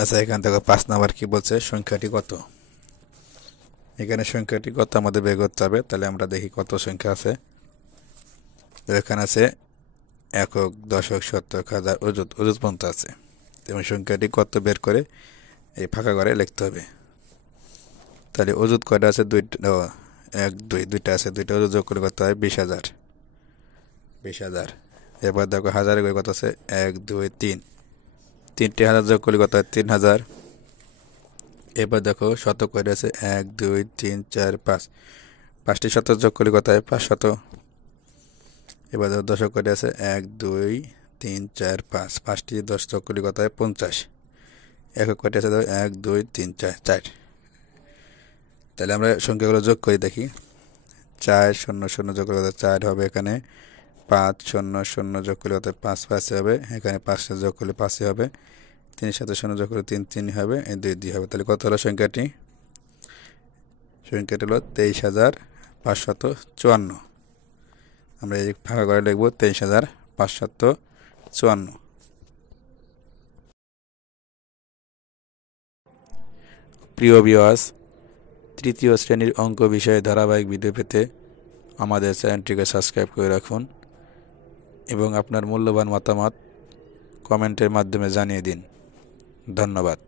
আচ্ছা, এখান থেকে 5 নাম্বার কি বলছে, সংখ্যাটি কত। এখানে সংখ্যাটি কত আমাদের বের করতে হবে। তাহলে আমরা দেখি কত সংখ্যা আছে। তো এখানে আছে একক, দশক, শতক, হাজার, অযুত পর্যন্ত আছে। এবং সংখ্যাটি কত বের করে এই ফাঁকা ঘরে লিখতে হবে। তাহলে অযুত কয়টা আছে, দুইটা। এক দুই, দুইটা আছে, দুইটা অযুত যোগ করে কত হয়, 20,000। 20,000। এবার দেখো হাজারে করে কত আছে, 1 2 3, তিনটে হাজার যোগ করলে কত হয়, 3,000। এবার দেখো শতক কয়টা আছে, 1 2 3 4 5, পাঁচটি শতক যোগ করলে কত হয়, 500। এবার দেখো দশক কয়টা আছে, 1 2 3 4 5, পাঁচটি 10 যোগ করলে কত হয়, 50। একক কয়টা আছে, 1 2 3 4 4। তাহলে আমরা সংখ্যাগুলো যোগ করে দেখি। 4 0 0 যোগ করলে কত, 4 হবে। এখানে 5 0 0 যোগ করলে কত, 5 5 হবে। এখানে 5 যোগ করলে 5 হবে। 3 সাথে 0 যোগ করলে 3 3 হবে। এই 2 2 হবে। তাহলে কত হলো সংখ্যাটি? সংখ্যাটি হলো 23,554। আমরা এই ফাঁকা করে লিখব 23,554। প্রিয় ভিউয়ার্স, তৃতীয় শ্রেণীর অঙ্ক বিষয়ে ধারাবাহিক ভিডিও পেতে আমাদের চ্যানেলটিকে সাবস্ক্রাইব করে রাখুন এবং আপনার মূল্যবান মতামত কমেন্টের মাধ্যমে জানিয়ে দিন। ধন্যবাদ।